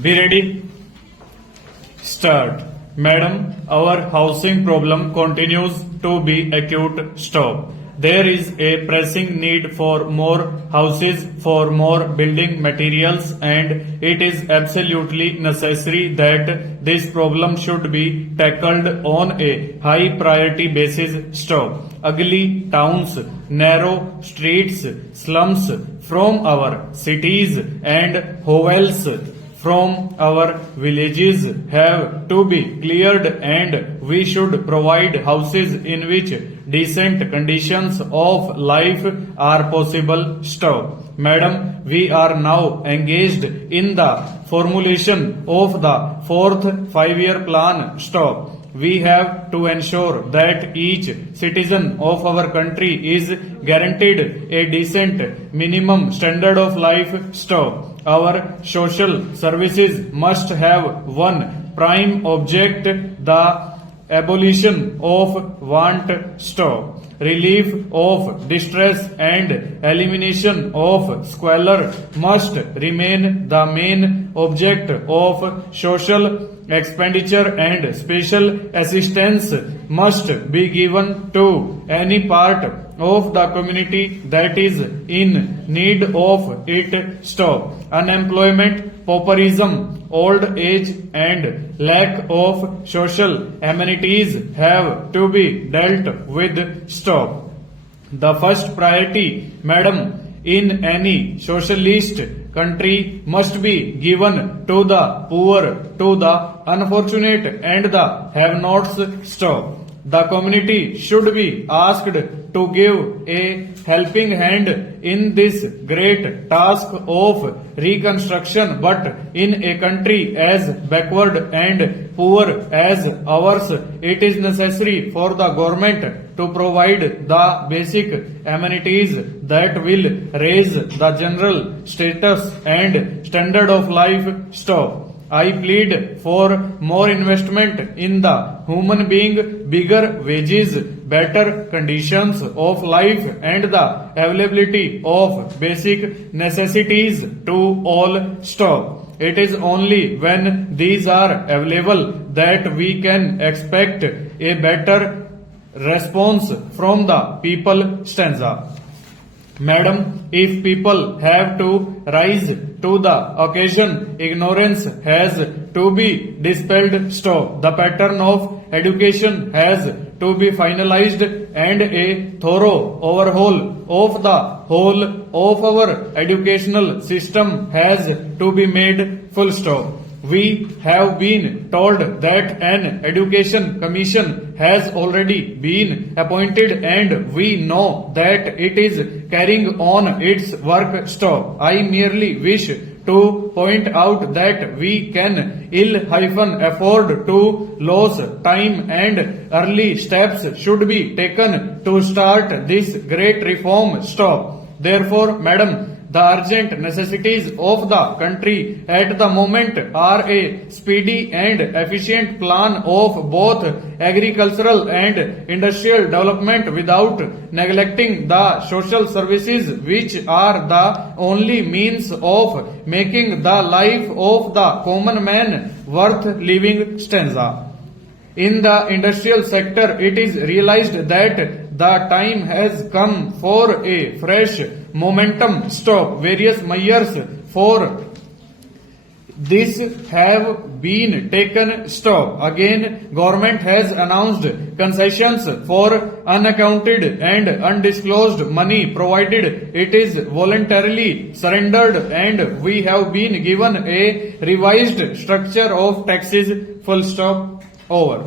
Be ready. Start. Madam, our housing problem continues to be acute. Stop. There is a pressing need for more houses, for more building materials, and it is absolutely necessary that this problem should be tackled on a high priority basis. Stop. Ugly towns, narrow streets, slums from our cities, and hovels from our villages have to be cleared, and we should provide houses in which decent conditions of life are possible. Stop. Madam, we are now engaged in the formulation of the fourth five-year plan. Stop. We have to ensure that each citizen of our country is guaranteed a decent minimum standard of life. Stop. Our social services must have one prime object: the abolition of want. Stop. Relief of distress and elimination of squalor must remain the main object of social expenditure, and special assistance must be given to any part of the community that is in need of it. Stop. Unemployment, pauperism, old age, and lack of social amenities have to be dealt with. Stop. The first priority, madam, in any socialist country must be given to the poor, to the unfortunate, and the have-nots. Stop. The community should be asked to give a helping hand in this great task of reconstruction, but in a country as backward and poor as ours, it is necessary for the government to provide the basic amenities that will raise the general status and standard of life. Stop. I plead for more investment in the human being, bigger wages, better conditions of life, and the availability of basic necessities to all. Stop. It is only when these are available that we can expect a better response from the people. Stanza. Madam, if people have to rise to the occasion, ignorance has to be dispelled. Stop. The pattern of education has to be finalized, and a thorough overhaul of the whole of our educational system has to be made. Full stop. We have been told that an education commission has already been appointed, and we know that it is carrying on its work. Stop. I merely wish to point out that we can afford to lose time, and early steps should be taken to start this great reform. Stop. Therefore, madam, the urgent necessities of the country at the moment are a speedy and efficient plan of both agricultural and industrial development without neglecting the social services, which are the only means of making the life of the common man worth living. Stanza. In the industrial sector, it is realized that the time has come for a fresh momentum. Stop. Various measures for this have been taken. Stop. Again, government has announced concessions for unaccounted and undisclosed money, provided it is voluntarily surrendered, and we have been given a revised structure of taxes. Full stop. Over.